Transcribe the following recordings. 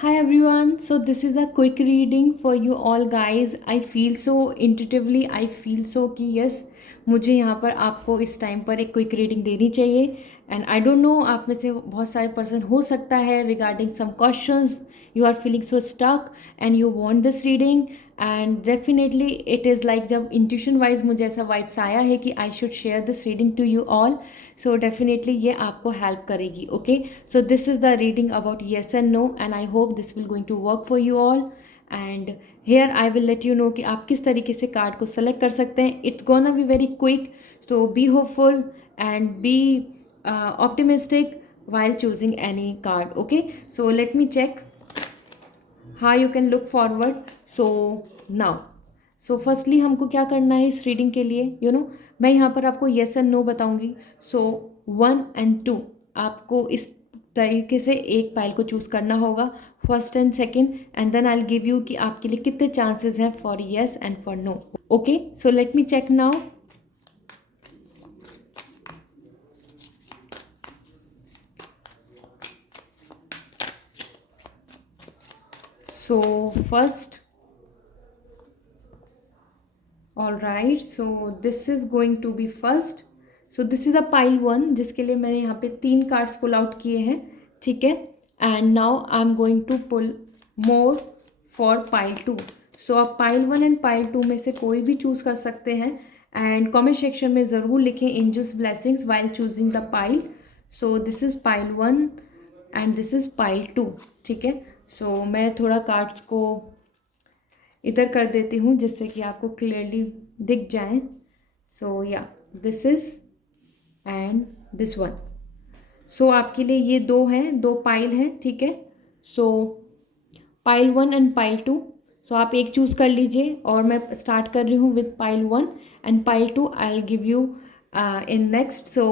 Hi everyone, so this is a quick reading for you all guys. I feel so intuitively, I feel so कि yes मुझे यहाँ पर आपको इस time पर एक क्विक रीडिंग देनी चाहिए एंड आई डोंट नो आप में से बहुत सारे पर्सन हो सकता है regarding some questions you are feeling so stuck and you want this reading and definitely it is like जब इंट्यूशन वाइज मुझे ऐसा वाइब्स आया है कि I should share this reading to you all so definitely ये आपको help करेगी okay so this is the reading about yes and no and I hope this will going to work for you all and here I will let you know कि आप किस तरीके से card को select कर सकते हैं it's gonna be very quick so be hopeful and be optimistic while choosing any card okay so let me check how you can look forward so now so firstly हमको क्या करना है इस reading के लिए मैं यहाँ पर आपको yes and no बताऊंगी so 1 and 2 आपको इस तरीके से एक पाइल को चूज़ करना होगा first and second and then I will give you कि आपके लिए कितने चांसेस हैं for yes and for no okay so let me check now so first all right so this is going to be first so this is a pile 1 जिसके लिए मैंने यहाँ पे 3 कार्ड्स पुल आउट किए हैं ठीक है and now I am going to pull more for pile 2 so आप पाइल 1 एंड पाइल 2 में से कोई भी चूज़ कर सकते हैं एंड कमेंट सेक्शन में ज़रूर लिखें angels blessings while choosing the pile so this is pile 1 and this is pile 2 ठीक है सो मैं थोड़ा कार्ड्स को इधर कर देती हूँ जिससे कि आपको क्लियरली दिख जाए सो या this is and this one so आपके लिए ये दो पाइल हैं ठीक है सो पाइल 1 एंड पाइल 2 सो आप एक चूज़ कर लीजिए और मैं स्टार्ट कर रही हूँ with pile 1 and pile 2 I will give you in next so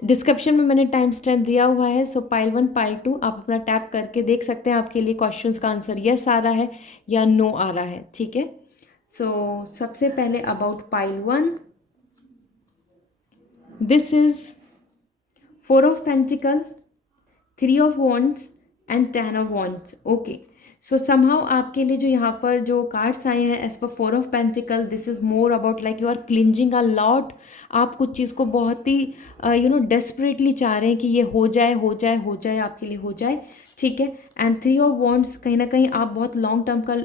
description में मैंने टाइम स्टैम्प दिया हुआ है सो पाइल 1 पाइल 2 आप अपना टैप करके देख सकते हैं आपके लिए क्वेश्चंस का आंसर यस आ रहा है या नो आ रहा है ठीक है सो सबसे पहले about pile 1 this is 4 of pentacle 3 of wands and 10 of wands okay so somehow आपके लिए जो यहाँ पर जो कार्ड्स आए हैं as per 4 of pentacle this is more about like you are cleansing a lot आप कुछ चीज़ को बहुत ही डेस्परेटली चाह रहे हैं कि ये हो जाए आपके लिए हो जाए ठीक है एंड 3 ऑफ वॉन्ड्स कहीं ना कहीं आप बहुत लॉन्ग टर्म का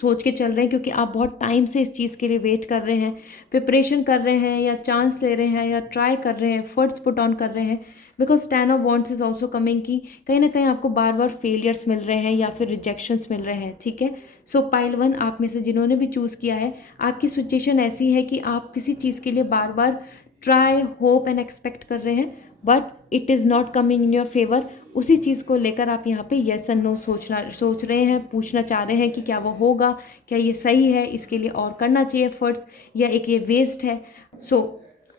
सोच के चल रहे हैं क्योंकि आप बहुत टाइम से इस चीज़ के लिए वेट कर रहे हैं प्रिपरेशन कर रहे हैं या चांस ले रहे हैं या ट्राई कर रहे हैं एफर्ट्स पुट ऑन कर रहे हैं because 10 of wands is also coming कि कहीं ना कहीं आपको बार बार फेलियर्स मिल रहे हैं या फिर रिजेक्शंस मिल रहे हैं ठीक है सो पाइल 1 आप में से जिन्होंने भी चूज़ किया है आपकी सिचुएशन ऐसी है कि आप किसी चीज़ के लिए बार बार ट्राई होप एंड एक्सपेक्ट कर रहे हैं but it is not coming in your favour उसी चीज़ को लेकर आप यहाँ पे येस एंड नो सोच रहे हैं पूछना चाह रहे हैं कि क्या वो होगा क्या ये सही है इसके लिए और करना चाहिए एफर्ट्स या एक ये वेस्ट है so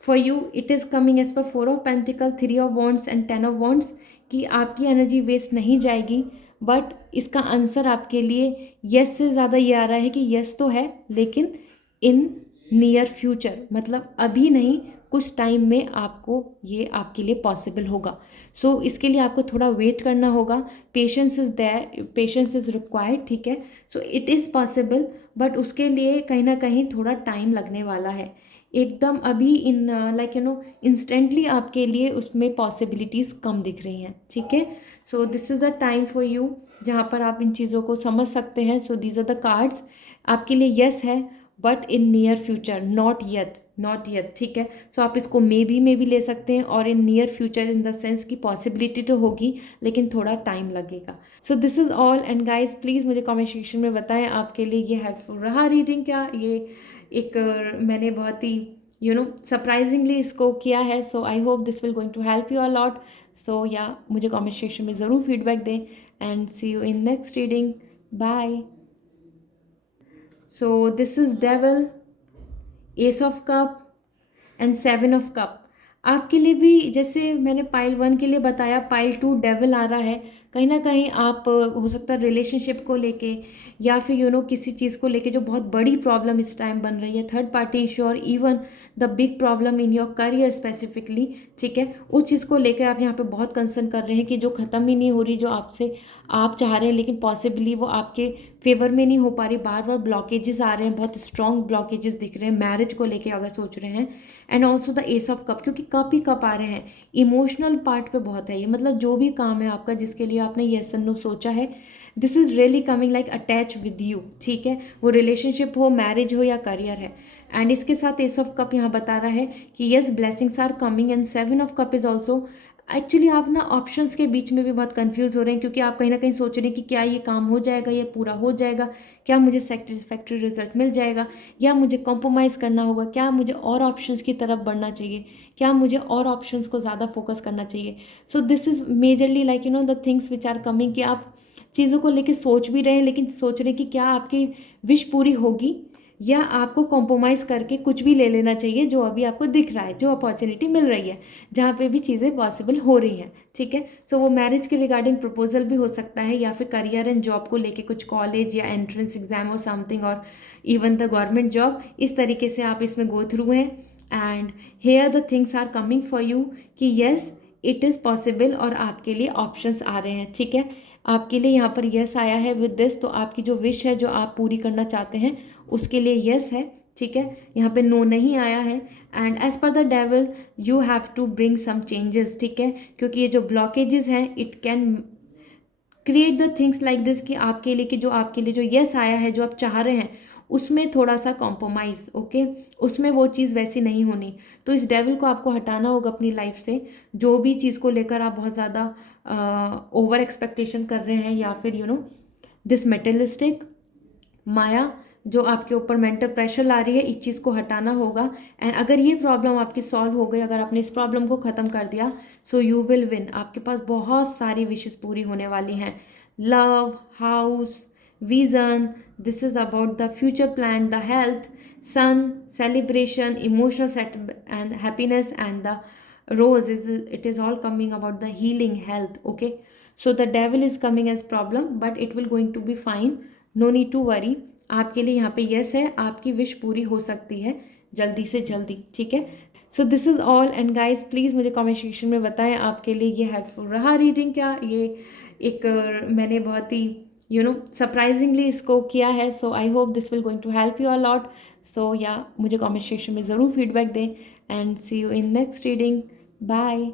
for you it is coming as per 4 of pentacle 3 of wands and 10 of wands कि आपकी एनर्जी वेस्ट नहीं जाएगी बट इसका आंसर आपके लिए येस से ज़्यादा ये आ रहा है कि येस तो है लेकिन इन नियर फ्यूचर मतलब अभी नहीं कुछ टाइम में आपको ये आपके लिए पॉसिबल होगा सो इसके लिए आपको थोड़ा वेट करना होगा patience is there patience is required ठीक है so it is possible but उसके लिए कहीं ना कहीं थोड़ा टाइम लगने वाला है एकदम अभी इन लाइक इंस्टेंटली आपके लिए उसमें पॉसिबिलिटीज़ कम दिख रही हैं ठीक है so this is the time for you जहाँ पर आप इन चीज़ों को समझ सकते हैं so these are the cards आपके लिए यस है but in near future not yet ठीक है सो आप इसको मे बी ले सकते हैं और इन near future in the sense की पॉसिबिलिटी तो होगी लेकिन थोड़ा टाइम लगेगा सो this is all and guys please मुझे कमेंट सेक्शन में बताएं आपके लिए ये हेल्पफुल रहा रीडिंग क्या ये एक मैंने बहुत ही सरप्राइजिंगली इसको किया है so I hope this will going to help you a lot so yeah मुझे कमेंट सेक्शन में ज़रूर फीडबैक दें and see you in next reading bye so this is devil ace of cup and 7 of cup आपके लिए भी जैसे मैंने pile 1 के लिए बताया पाइल 2 डेविल आ रहा है कहीं ना कहीं आप हो सकता है रिलेशनशिप को लेके या फिर किसी चीज़ को लेके जो बहुत बड़ी प्रॉब्लम इस टाइम बन रही है थर्ड पार्टी इशू और even the big problem in your career specifically ठीक है उस चीज़ को लेकर आप यहाँ पे बहुत कंसर्न कर रहे हैं कि जो ख़त्म ही नहीं हो रही जो आपसे आप चाह रहे हैं लेकिन पॉसिबली वो आपके फेवर में नहीं हो पा रही, बार बार ब्लॉकेजेस आ रहे हैं, बहुत स्ट्रॉन्ग ब्लॉकेजेस दिख रहे हैं मैरिज को लेके अगर सोच रहे हैं। And also the S of cup, क्योंकि कप ही कप आ रहे हैं, इमोशनल पार्ट पे बहुत है ये, मतलब जो भी काम है आपका जिसके लिए आपने येस एंड नो सोचा है, this is really coming like attach with you, ठीक है, वो रिलेशनशिप हो, मैरिज हो या करियर है। एंड इसके साथ एस ऑफ कप यहाँ बता रहा है कि yes blessings are coming, and seven of cup is also, actually आप ना ऑप्शंस के बीच में भी बहुत कंफ्यूज हो रहे हैं, क्योंकि आप कहीं ना कहीं सोच रहे हैं कि क्या ये काम हो जाएगा, ये पूरा हो जाएगा, क्या मुझे सेटिस्फैक्ट्री रिजल्ट मिल जाएगा, या मुझे कॉम्प्रोमाइज़ करना होगा, क्या मुझे और ऑप्शंस की तरफ बढ़ना चाहिए, क्या मुझे और ऑप्शंस को ज़्यादा फोकस करना चाहिए। So this is majorly like the things which are coming, कि आप चीज़ों को लेके सोच भी रहे हैं लेकिन सोच रहे हैं कि क्या आपकी विश पूरी होगी, या आपको कॉम्प्रोमाइज़ करके कुछ भी ले लेना चाहिए जो अभी आपको दिख रहा है, जो अपॉर्चुनिटी मिल रही है, जहाँ पे भी चीज़ें पॉसिबल हो रही हैं, ठीक है। सो वो मैरिज के रिगार्डिंग प्रपोजल भी हो सकता है, या फिर करियर एंड जॉब को लेके कुछ कॉलेज या एंट्रेंस एग्जाम और समथिंग, और इवन द गवर्नमेंट जॉब, इस तरीके से आप इसमें गो थ्रू हैं। And here the things are coming for you कि येस इट इज़ पॉसिबल, और आपके लिए ऑप्शंस आ रहे हैं, ठीक है। आपके लिए यहाँ पर यस आया है विद दिस, तो आपकी जो विश है जो आप पूरी करना चाहते हैं उसके लिए यस है, ठीक है। यहाँ पे नो नहीं आया है। And as per the devil you have to bring some changes, ठीक है, क्योंकि ये जो ब्लॉकेजेस हैं it can create the things like this, कि आपके लिए, कि जो आपके लिए जो यस आया है जो आप चाह रहे हैं उसमें थोड़ा सा कॉम्प्रोमाइज़, ओके, उसमें वो चीज़ वैसी नहीं होनी। तो इस डेविल को आपको हटाना होगा अपनी लाइफ से, जो भी चीज़ को लेकर आप बहुत ज़्यादा ओवर एक्सपेक्टेशन कर रहे हैं, या फिर दिस मेटेलिस्टिक माया जो आपके ऊपर मेंटल प्रेशर ला रही है, इस चीज़ को हटाना होगा। एंड अगर ये प्रॉब्लम आपकी सॉल्व हो गई, अगर आपने इस प्रॉब्लम को ख़त्म कर दिया, सो यू विल विन, आपके पास बहुत सारी विशेस पूरी होने वाली हैं। Love, house, vision, this is about the future plan, the health, sun, celebration, emotional set and happiness, and the rose is, it is all coming about the healing health, okay. So the devil is coming as problem, but it will going to be fine, no need to worry। आपके लिए यहाँ पे yes है, आपकी wish पूरी हो सकती है जल्दी से जल्दी, ठीक है। So this is all, and guys please मुझे कमेंट सेक्शन में बताएं आपके लिए ये हेल्पफुल रहा रीडिंग क्या। ये एक मैंने बहुत ही सरप्राइजिंगली इसको किया है। So I hope this will going to help you a lot. So yeah मुझे कमेंट सेक्शन में ज़रूर फीडबैक दें, and see you in next reading. Bye.